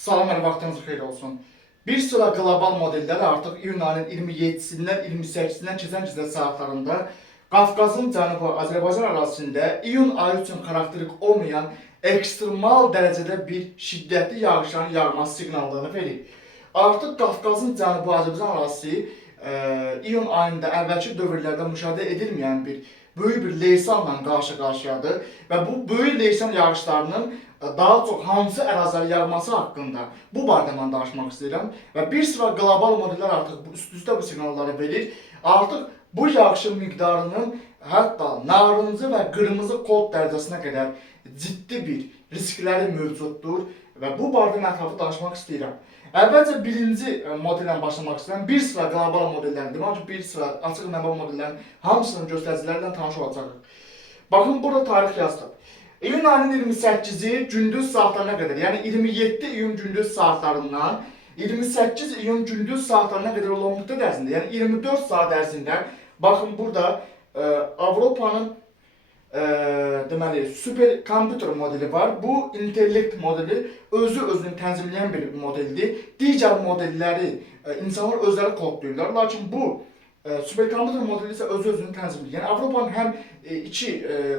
Salam, hər vaxtınız xeyir olsun. Bir sıra qlobal modellər artıq iyun ayının 27-sindən 28-sindən keçən gecə saatlarında Qafqazın cənubu Azərbaycan ərazisində iyun ayı üçün xarakterik olmayan ekstremal dərəcədə bir şiddətli yağışların yağması siqnallarını verir. Artıq Qafqazın cənubu Azərbaycan ərazisi iyun ayında əvvəlki dövrlərdə müşahidə edilməyən bir böyük bir leysanla qarşı-qarşıyadır və bu böyük leysan yağışlarının daha çox hansı ərazilərə yağması haqqında bu barədə mən danışmaq istəyirəm və bir sıra qlobal modellər artıq üst-üstə bu siqnalları verir. Artıq bu yağışın miqdarının hətta narıncı və qırmızı kod dərəcəsinə qədər ciddi bir riskləri mövcuddur və bu barədə mən ətraflı danışmaq istəyirəm. Əvvəlcə birinci modellə başlamaq istəyirəm. Bir sıra qlobal modellərin, demək ki, bir sıra açıq məbə modellərin hamısının göstəricilərlə tanış olacağıq. Baxın, burada tarix yazılıb. İyun ayının 28-i gündüz saatlarına qədər, yəni 27 iyun gündüz saatlarından 28 iyun gündüz saatlarına qədər olan müddət ərzində, yəni 24 saat ərzində, baxın burada Avropanın deməli superkompüter modeli var. Bu intellekt modeli özünü tənzimləyən bir modeldir. Digər modelləri insanlar özləri kodlayırlar. Lakin bu superkompüter modeli isə özünü tənzimləyir. Yəni Avropanın həm iki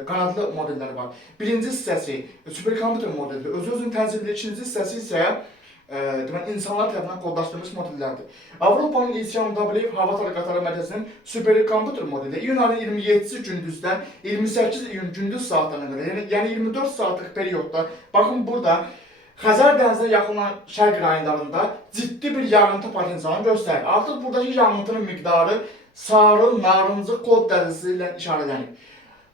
qanadlı modelləri var. Birinci hissəsi superkompüter modelidir. Özünü tənzimləyir. İkinci hissəsi isə deməli insanlar tərəfindən kodlaşdırılmış modellərdir. Avropanın İSYAM-W hava tədqiqatları mərkəzinin superkompüter modeli iyun ayının 27-si gündüzdən 28 iyun gündüz saatlarına qədər, yəni 24 saatlıq periodda, baxın burada Xəzər dənizinə yaxınlanan şərq rayonlarında ciddi bir yağıntı potensialını göstərir. Artıq buradakı yağıntının miqdarı sarı, narıncı kod dərəcəsi ilə işarələnir.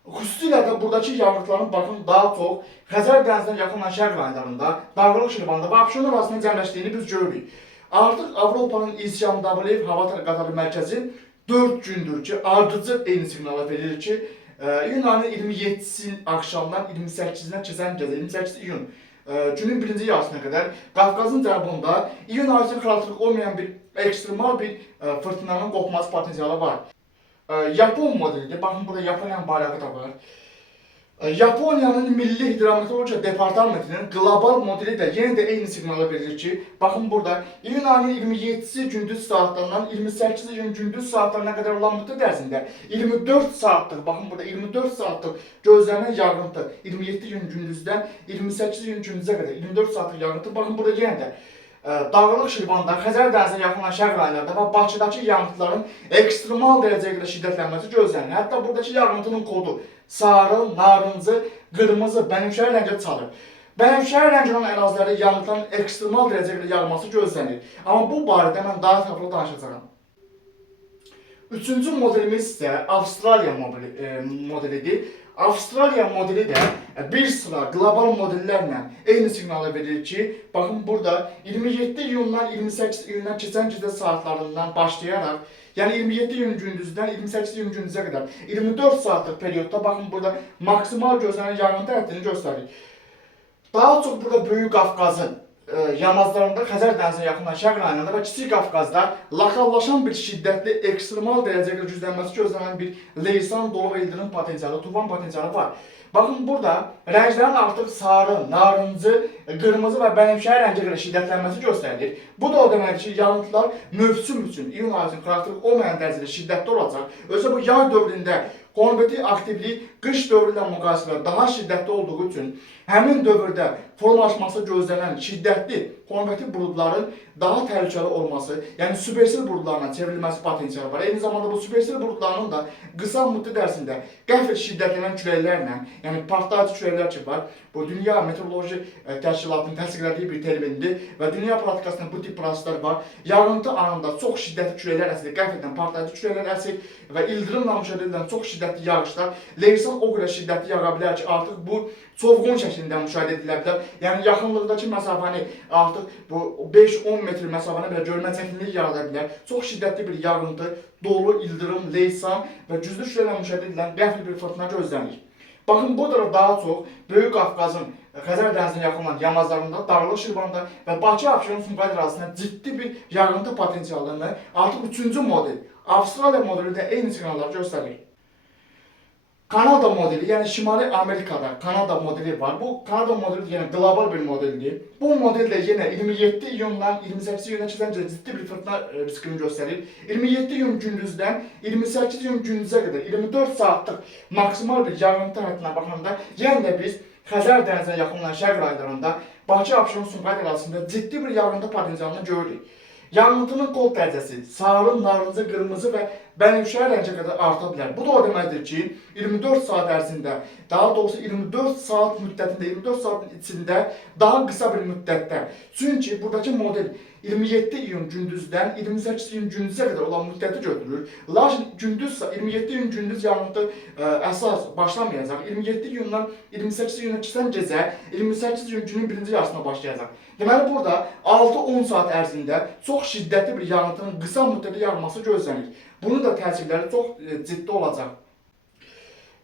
Xüsusilə də buradakı yağıntıların baxın daha çox Xəzər dənizinə yaxınlanan şərq rayonlarında, Dağlıq Şirvanda və Abşeron arasında cəmləşdiyini biz görürük. Artıq Avropanın İSYAM-W hava tədqiqatları mərkəzi 4 gündür ki, ardıcıl eyni siqnalı verir ki, iyun ayının 27-sinin axşamdan 28-nə keçən gecə, 28 iyun günün birinci yarısına qədər Qafqazın cənubunda iyun ayı üçün xarakterik olmayan bir ekstremal bir fırtınanın qopması potensialı var. Yapon modelidir. Baxın, burada Yaponiyanın bayrağı da var. Yaponiyanın Milli Hidrometeorologiya Departamentinin qlobal modeli də yenə də eyni siqnalı verir ki, baxın burada iyun ayının 27-si gündüz saatlarından 28 iyun gündüz saatlarına qədər olan müddət ərzində 24 saatlıq, baxın burada 24 saatlıq gözlənilən yağıntı 27 iyun gündüzdən 28 iyun gündüzə qədər 24 saatlıq yağıntı, baxın burada yenə də Dağlıq Şirvanda, Xəzər dənizinə yaxınlanan şərq rayonlarında və Bakıdakı yağıntıların ekstremal dərəcədə şiddətlənməsi gözlənilir. Hətta buradakı yağıntının kodu sarı, narıncı, qırmızı, bənövşəyi rəngə çalır. Bənövşəyi rəng olan ərazilərdə yağıntıların ekstremal dərəcədə yağması gözlənilir. Amma bu barədə mən daha ətraflı danışacağam. Üçüncü modelimiz isə Avstraliya modelidir. Avstraliya modeli də bir sıra qlobal modellərlə eyni siqnalı verir ki, baxın burada 27 iyundan 28 iyundan keçən gecə saatlarından başlayaraq, yəni 27 iyun gündüzdən 28 iyun gündüzə qədər 24 saatlıq periodda, baxın burada maksimal gözlənilən yağıntı həddini göstərir. Daha çox burada Böyük Qafqazın yamazlarında, Xəzər dənizinə yaxınlanan şərq rayonlarında və Kiçik Qafqazda lokallaşan bir şiddətli, ekstremal dərəcədə güclənməsi gözlənilən bir leysan, dolu və ildırım potensialı, tufan potensialı var. Baxın burada rənglərin artıq sarı, narıncı, qırmızı və bənövşəyi rəngə görə şiddətlənməsi göstərilir. Bu da o deməkdir ki, yağıntılar mövsüm üçün iyun ayı üçün xarakterik olmayan dərəcədə şiddətli olacaq. Özü bu yay dövründə konvektiv aktivlik qış dövrü ilə müqayisədə daha şiddətli olduğu üçün həmin dövrdə formalaşması gözlənilən şiddətli konvektiv buludların daha təhlükəli olması, yəni supersel buludlarla çevrilməsi potensialı var. Eyni zamanda bu supersel buludların da qısa müddət ərzində qəfil şiddətlənən küləklərlə, yəni partlayıcı küləklər ki var, bu Dünya Meteoroloji Təşkilatının təsdiqlədiyi bir termindir və dünya praktikasında bu tip proseslər var. Yağıntı anında çox şiddətli küləklər əsir, qəfildən partlayıcı küləklər əsir və ildırımla müşahidə edilən çox şiddətli yağışlar leysan o qədər şiddətli yağa bilər ki, artıq bu çovğun şəklində müşahidə edilə bilər. Yəni yaxınlıqdakı məsafəni artıq bu 5-10 metr məsafəni belə görmə çətinliyi yarada bilər. Çox şiddətli bir yağıntı, dolu, ildırım, leysan və güclü küləklə müşahidə edilən qəfil bir fırtına gözlənilir. Baxın, burada da daha çox Böyük Qafqazın Xəzər dənizinə yaxınlanan yamazlarında, Dağlıq Şirvanda və Bakı Abşeron Sumqayıt arasında ciddi bir yağıntı potensialını artıq üçüncü model, Avstraliya modeli də eyni siqnalları göstərir. Kanada modeli, yani Şimali Amerika'da Kanada modeli var. Bu Kanada modeli yani global bir modeldir. Bu model de yine 27 iyundan 28 iyuna çizen ciddi bir fırtına riskini gösterir. 27 iyun gündüzden 28 iyun gündüze kadar 24 saatlik maksimal bir yağıntı hattına bakanda yine de biz Xəzər dənizine yaxınlayan şərq rayonlarında Bakı, Abşeron, Sumqayıt arasında ciddi bir yağıntı potensialını görürük. Yağıntının kod dərəcəsi sarı, narıncı, qırmızı və bənövşəyi rəngə qədər arta bilər. Bu da o deməkdir ki, 24 saat ərzində, daha doğrusu 24 saat müddətində, 24 saatin içində daha qısa bir müddətdə. Çünki buradakı model 27 iyun gündüzdən 28 iyun gündüzə qədər olan müddəti götürür. Lakin gündüz 27 iyun gündüz yağıntı əsas başlamayacaq. 27 iyundan 28 iyuna keçən gecə 28 iyun günün birinci yarısına başlayacaq. Deməli burada 6-10 saat ərzində çox şiddətli bir yağıntının qısa müddətdə yağması gözlənir. Bunun da təsirləri çox ciddi olacaq.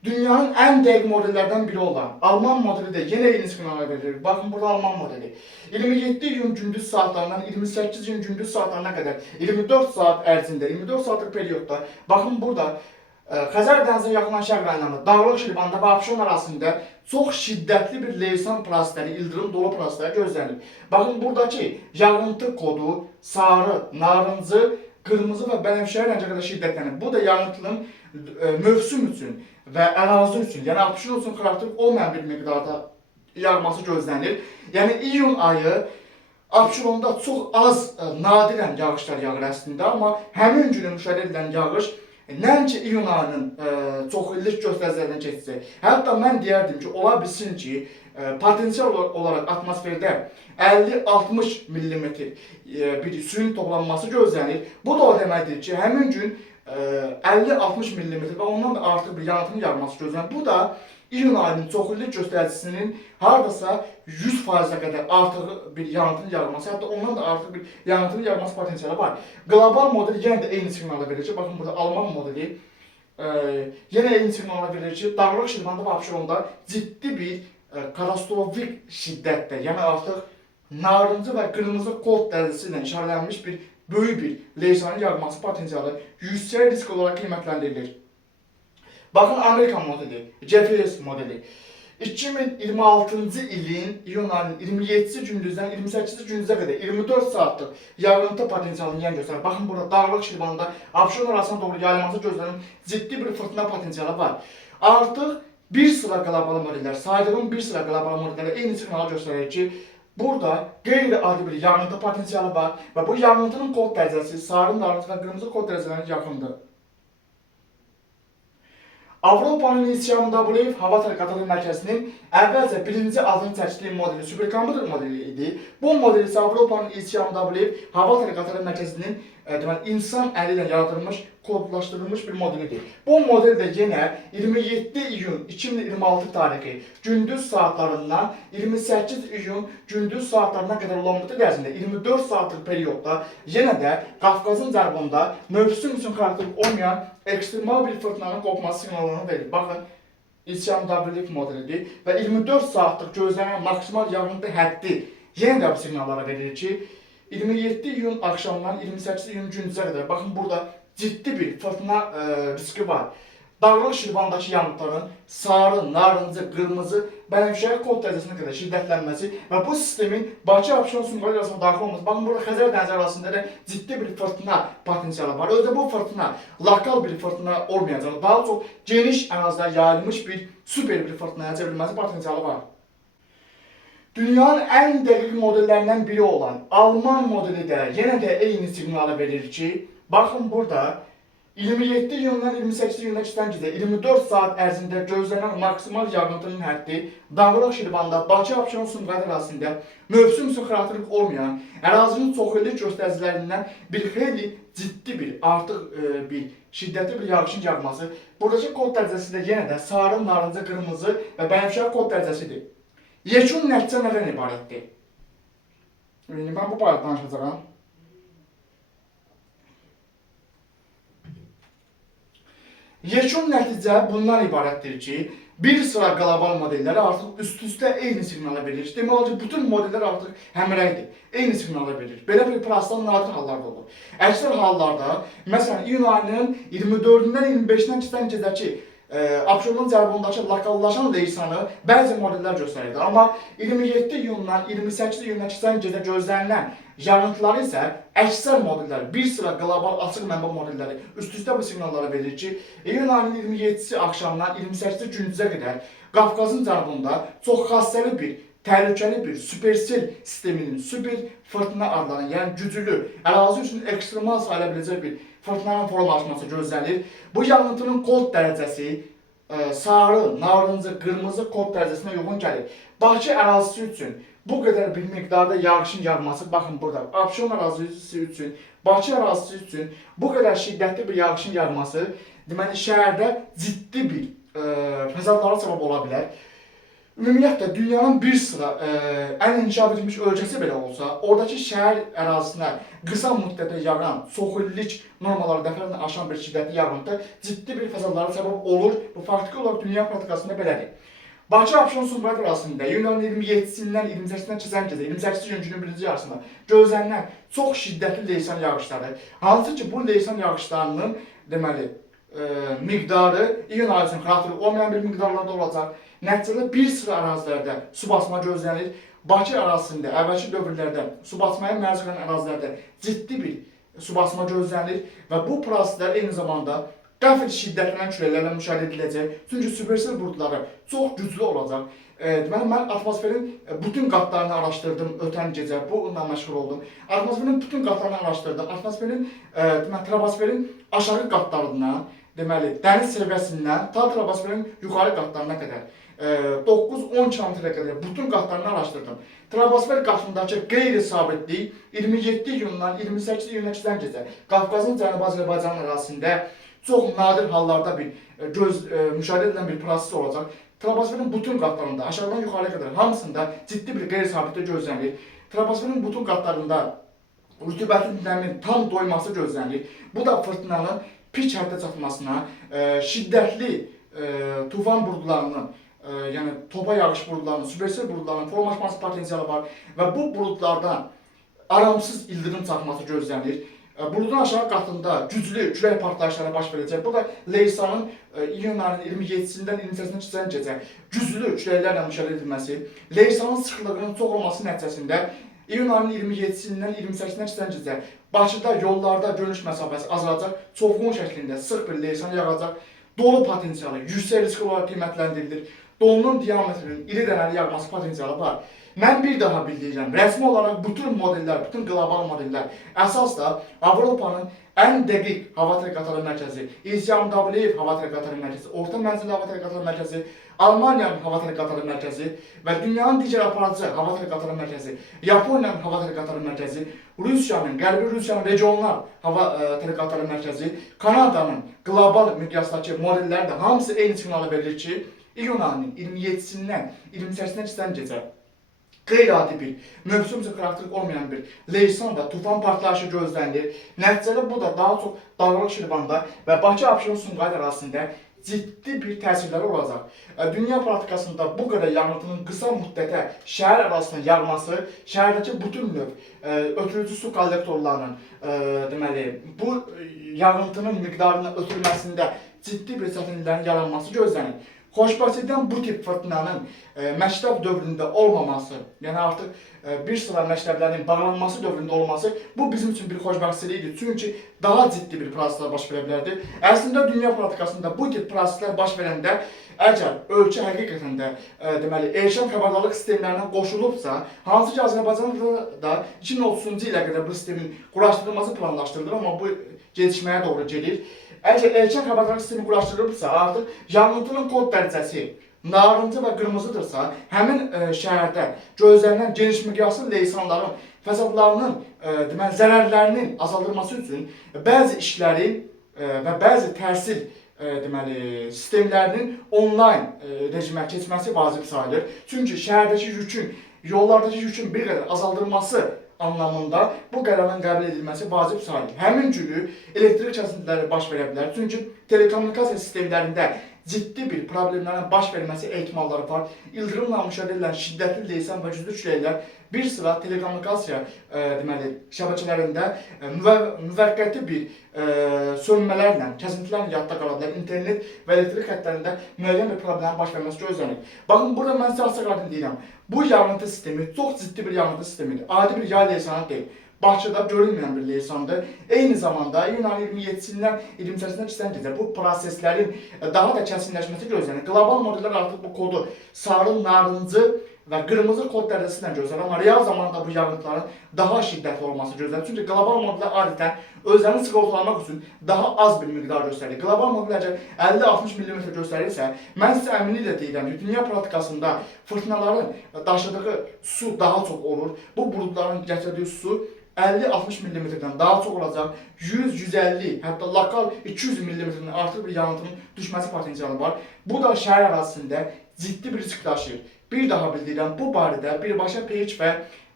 Dünyanın en dəqiq modellerden biri olan Alman modeli de yine eyni siqnallar verir. Bakın burada Alman modeli. 27 iyun gündüz saatlarından 28 iyun gündüz saatlarına kadar 24 saat ərzində, 24 saatlik periyodda bakın burada Xəzər dənizinə yaxınlayan şərq rayonlarında, Dağlıq Şirvanda və Abşeron arasında çox şiddətli bir leysan prosesləri, ildırım dolu prosesləri gözlənir. Bakın buradakı yağıntı kodu sarı, narıncı, qırmızı və bənövşəyi rəngə qədər şiddətlənir. Bu da yağıntının mövsüm üçün və ərazi üçün, yəni Abşeron üçün xarakterik olmayan bir miqdarda yağması gözlənir. Yəni iyun ayı Abşeronda çox az nadirən yağışlar yağır əslində, amma həmin günü müşahidə edilən yağış nəinki iyun ayının çox illik göstəricilərindən keçəcək. Hətta mən deyərdim ki, ola bilsin ki, potensial olarak atmosferdə 50-60 mm bir suyun toplanması gözlənir. Bu da o deməkdir ki, həmin gün 50-60 mm və ondan da artıq bir yağıntının yağması gözlənir. Bu da iyun ayının çoxillik göstəricisinin hardasa 100%'e kadar artıq bir yağıntının yağması, hətta ondan da artıq bir yağıntının yağması potensialı var. Global model yenə də eyni siqnalı verir. Bakın burada Alman modeli yenə eyni siqnalı verir ki, Dağlıq Şirvanda və Abşeronda ciddi bir katastrofik şiddətdə, yəni artıq narıncı və qırmızı kod dərəcəsi ilə işarələnmiş bir böyük bir leysanın yağması potensialı yüksək risk olarak qiymətləndirilir. Bakın Amerikan modeli, GPS modeli. 2026 ilin iyun ayının 27 gündüzdən 28 gündüzə qədər 24 saatlik yağıntı potensialını yan göstərir. Bakın burada Dağlıq Şirvanda Abşeron arasına doğru yayılması gözlenen ciddi bir fırtına potensialı var. Artıq bir sıra qlobal modeller, saydığım bir sıra qlobal modellərə eyni siqnalı göstərir ki, burada qeyri-adi bir yağıntı potensialı var və bu yağıntının kod dərəcəsi sarı, narıncı və qırmızı kod dərəcələrine yaxındır. Avropanın inisiyanında WWF Hava Tərəqqatı Mərkəzinin əvvəlcə birinci adını çəkdiyi modeli superkomputer modeli idi. Bu model isə Avropanın inisiyanında WWF Hava Tərəqqatı Mərkəzinin insan əli ilə yaradılmış, kodlaşdırılmış bir modelidir. Bu model de yenə 27 iyun 2026 tarixi gündüz saatlarından 28 iyun gündüz saatlarına qədər olan müddət ərzində 24 saatlik periyodda yenə də Qafqazın cənubunda mövsüm üçün xarakterik olmayan ekstremal bir fırtınanın qopması siqnallarını verir. Baxın, İsyan WWF modelidir və 24 saatlıq gözlənilən maksimal yağıntı həddi yenə də bu siqnallara verir ki, 27 iyun akşamdan 28 iyun gündüzə qədər baxın burada ciddi bir fırtına riski var. Dağlıq Şirvandakı yağıntıların sarı, narıncı, qırmızı, bənövşəyi kod dərəcəsinə qədər şiddətlənməsi və bu sistemin Bakı, Abşeron, Sumqayıt arasında daxil olması. Baxın burada Xəzər dənizi arasında da ciddi bir fırtına potensialı var. Özdə bu fırtına lokal bir fırtına olmayacaq. Daha çox geniş ərazidə yayılmış bir süper bir fırtınaya çevrilməsi potensialı var. Dünyanın en dəqiq modellerinden biri olan Alman modeli de yenə də eyni siqnalı verir ki, baxın burada 27 iyundan 28 iyuna keçən gecə 24 saat ərzində gözlənilən maksimal yağıntının həddi Dağlıq Şirvanda, Bakı, Abşeron, Sumqayıt arasında mövsüm üçün xarakterik olmayan ərazinin çoxillik göstəricilərindən bir xeyli ciddi bir artıq bir şiddətli bir yağışın yağması. Buradakı kod dərəcəsi də yenə də sarı, narıncı, qırmızı və bənövşəyi kod dərəcəsidir. Yekun nəticə nədən ibarətdir? Ben bu barədə danışacağam. Yekun nəticə bundan ibarətdir ki, bir sıra qlobal modelləri artıq üst-üstə eyni siqnala verir. Demək olar ki, bütün modeller artıq həmrəydir, eyni siqnala verir. Belə bir proseslər nadir hallarda olur. Əksər hallarda, məsələn, iyun ayının 24-dən 25-dən keçən gecəki Abşeronun cənubundakı lokallaşan leysanı bəzi modellər göstərirdi. Amma 27 iyundan 28 iyuna keçən gecə gözlənilən yağıntıları isə əksər modellər, bir sıra qlobal açıq mənbə modelləri üst-üstə bu siqnalları verir ki, iyun ayının 27-si axşamdan 28-ci gündüzə qədər Qafqazın cənubunda çox xassəli bir, təhlükəli bir supersel sisteminin super fırtına adlanan, yəni güclü, ərazi üçün ekstremal sayıla biləcək bir fırtınanın formalaşması gözlənilir. Bu yağıntının kod dərəcəsi sarı, narıncı, qırmızı kod dərəcəsinə uyğun gəlir. Bakı ərazisi üçün bu qədər bir miqdarda yağışın yağması, baxın burada, Abşeron ərazisi üçün, Bakı ərazisi üçün bu qədər şiddətli bir yağışın yağması, deməli, şəhərdə ciddi bir fəsadlara səbəb ola bilər. Ümumiyyətlə, dünyanın bir sıra ən inkişaf edilmiş ölkəsi belə olsa, oradakı şəhər ərazisinə qısa müddətdə yağan, çox illik normalları dəfələrlə aşan bir şiddətli yağıntı ciddi bir fəsadlara səbəb olur. Bu faktiki olaraq dünya praktikasında belədir. Bakı-Abşeron Sumqayıt arasında iyunun 27-sindən 28-dən keçən gecə, 28 günün birinci yarısında gözlənilən çox şiddətli leysan yağışları, hansı ki bu leysan yağışlarının deməli miqdarı iyun ayı üçün xarakteri olmayan bir miqdarlarda olacaq. Nəticədə bir sıra ərazilərdə su basma gözlənir. Bakı ərazisində əvvəlki dövrlərdə su basmaya məruz qalan ərazilərdə ciddi bir su basma gözlənir və bu proseslər eyni zamanda qəfil şiddətlənən küləklərlə müşahidə ediləcək. Çünki supersel buludları çox güclü olacaq. Deməli, mən atmosferin bütün qatlarını araşdırdım ötən gecə, bununla məşğul oldum. Atmosferin bütün qatlarını araşdırdım. Atmosferin, troposferin aşağı qatlarından, deməli, dəniz səviyyəsindən ta troposferin yuxarı qatlarına qədər 9-10 kilometrə qədər bütün qatlarını araşdırdım. Troposfer qatındakı qeyri-sabitlik 27 iyundan 28 iyuna keçən gecə Qafqazın Cənubi Azərbaycan ərazisində çox nadir hallarda bir müşahidə edilən bir proses olacaq. Troposferin bütün qatlarında, aşağıdan yuxarıya qədər hamısında ciddi bir qeyri-sabitlik gözlənilir. Troposferin bütün qatlarında rütubətin nəmin tam doyması gözlənilir. Bu da fırtınanın pik həddə çatmasına, şiddətli tufan buludlarının, yəni topa yağış buludlarının, supersel buludlarının formalaşması potensialı var və bu buludlardan aramsız ildırım çaxması gözlənilir. Buludun aşağı qatında güclü külək partlayışları baş verəcək. Bu da Leysanın iyun ayının 27-sindən 28-nə keçən gecə güclü küləklərlə müşahidə edilməsi, Leysanın sıxlığının çox olması nəticəsində iyun ayının 27-sindən 28-nə keçən gecə Bakıda yollarda görüş məsafəsi azalacaq, çovğun şəklində sıx bir leysan yağacaq, dolu potensialı yüksək risk olaraq qiymətləndirilir. Dolunun diametrinin iri dənəli yağması potensialı var. Mən bir daha bildirirəm, rəsmi olaraq bütün modellər, bütün qlobal modellər əsas da Avropanın ən dəqiq hava tərəqqatları mərkəzi, İSYAM-WF hava tərəqqatları mərkəzi, Orta Mənzilli hava tərəqqatları mərkəzi, Almaniyanın hava tərəqqatları mərkəzi və dünyanın digər aparıcı hava tərəqqatları mərkəzi, Yaponiyanın hava tərəqqatları mərkəzi, Rusiyanın, Qərbi Rusiyanın regional hava tərəqqatları mərkəzi, Kanadanın qlobal miqyasdakı modelləri də hamısı eyni signalı verir ki, iyun ayının 27-sindən 28-nə keçən gecə qeyri-adi bir, mövsüm xarakterik olmayan bir leysan və tufan partlayışı gözlənilir. Nəticədə bu da daha çox Dağlıq Şirvanda və Bakı-Abşeron Sumqayıt arasında ciddi bir təsirləri olacaq. Dünya praktikasında bu qədər yağıntının qısa müddətə şəhər ərazisində yağması, şəhərdəki bütün növ ötürücü su kollektorlarının deməli, bu yağıntının miqdarının ötürülməsində ciddi bir çətinliklərin yaranması gözlənir. Xoşbəxtlikdən bu tip fırtınanın məktəb dövründə olmaması, yəni artıq bir sıra məktəblərin bağlanması dövründə olması, bu bizim üçün bir xoşbəxtlikdir. Çünki daha ciddi bir proseslər baş verə bilərdi. Əslində dünya praktikasında bu tip proseslər baş verəndə, əgər ölkə həqiqətən də deməli, erkən xəbərdarlıq sistemlərinə qoşulubsa, hansı ki Azərbaycanda da 2030-cu ilə qədər bu sistemin quraşdırılması planlaşdırılır, amma bu gelişməyə doğru gedir. Əgər erkən xəbərdarlıq sistemi quraşdırılıbsa, artıq yağıntının kod dərəcəsi narıncı və qırmızıdırsa, həmin şəhərdə gözlənilən geniş miqyaslı leysanların fəsadlarının, deməli, zərərlərinin azaldılması üçün bəzi işlərin və bəzi təhsil deməli, sistemlərinin onlayn rejimə keçməsi vacib sayılır. Çünki şəhərdəki yükün, yollardakı yükün bir qədər azaldılması anlamında bu qərarın qəbul edilməsi vacib sayılır. Həmin günü elektrik kəsintiləri baş verə bilər. Çünki telekommunikasiya sistemlərində ciddi bir problemlərin baş verməsi ehtimalları var. İldırımla müşahidə edilən şiddətli leysan və güclü küləklər bir sıra telekommunikasiya deməli şəbəkələrində müvəqqəti bir sönmələrlə, kəsintilərlə yadda qala bilər. İnternet və elektrik xəttlərində müəyyən bir problemin baş verməsi gözlənir. Baxın, burada mən sizə açıq-aydın deyirəm. Bu yağıntı sistemi çox ciddi bir yağıntı sistemidir. Adi bir yay leysanı deyil. Bakıda görünməyən bir leysandır. Eyni zamanda iyun ayının 27-sindən 28-sinə keçən gecə bu proseslərin daha da kəsinləşməsi gözlənir. Qlobal modellər artıq bu kodu sarı, narıncı və qırmızı kod dərəcəsi ilə gözlənir. Amma real zamanda bu yağıntıların daha şiddətli olması gözlənir. Çünki qlobal modellər adətən özlərini sığortalamaq üçün daha az bir miqdar göstərir. Qlobal model əgər 50-60 mm göstərirsə, mən sizə əminliklə deyirəm ki, dünya praktikasında fırtınaların daşıdığı su daha çox olur. Bu buludların gətirdiyi su 50-60 mm-dən daha çox olacaq, 100-150, hətta lokal 200 mm-dən artıq bir yağıntının düşməsi potensialı var. Bu da şəhər ərazisində ciddi bir risk daşıyır. Bir daha bildirirəm, bu barədə birbaşa peyç və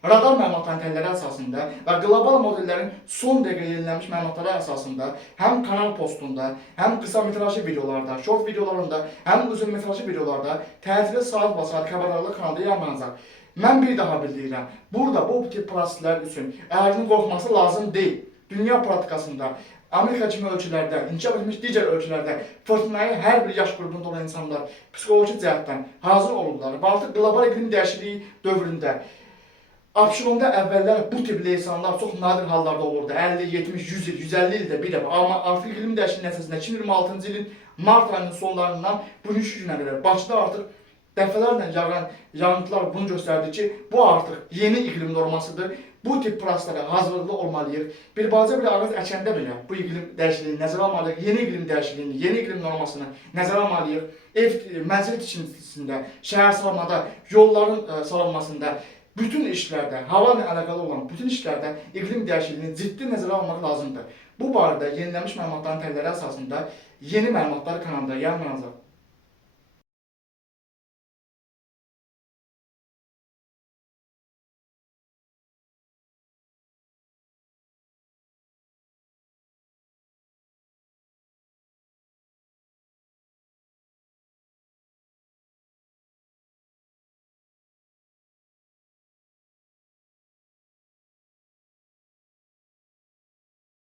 radar məlumat antenləri əsasında və qlobal modellərin son dəqiqə yenilənmiş məlumatları əsasında həm kanal postunda, həm qısa metrajlı videolarda, short videolarında, həm uzun metrajlı videolarda təcili saat-basaat xəbərdarlıq kanalda yayımlanacaq. Mən bir daha bildirirəm, burada bu tip proseslər üçün əhalinin qorxması lazım deyil. Dünya praktikasında, Amerika kimi ölkələrdə, inkişaf etmiş digər ölkələrdə fırtınaya hər bir yaş qrupunda olan insanlar psixoloji cəhətdən hazır olurlar və artıq qlobal iqlim dəyişikliyi dövründə Abşeronda əvvəllər bu tip leysanlar çox nadir hallarda olurdu. 50, 70, 100 il, 150 ildə bir dəfə. Amma artıq iqlim dəyişikliyi nəticəsində 2026-cı ilin mart ayının sonlarından bugünkü günə qədər Bakıda artıq dəfələrlə yağan yağıntılar bunu göstərdi ki, bu artıq yeni iqlim normasıdır. Bu tip proseslərə hazırlıqlı olmalıyıq. Bir balaca bir ağac əkəndə belə bu iqlim dəyişikliyini nəzərə almalıyıq. Yeni iqlim dəyişikliyini, yeni iqlim normasını nəzərə almalıyıq. Mənzil tikintisində, şəhər salmada, yolların salınmasında, bütün işlərdə, hava ilə əlaqəli olan bütün işlərdə iqlim dəyişikliyini ciddi nəzərə almaq lazımdır. Bu barədə yenilənmiş məlumatların təlləri əsasında yeni məlumatlar kanalda yayımlanacaq.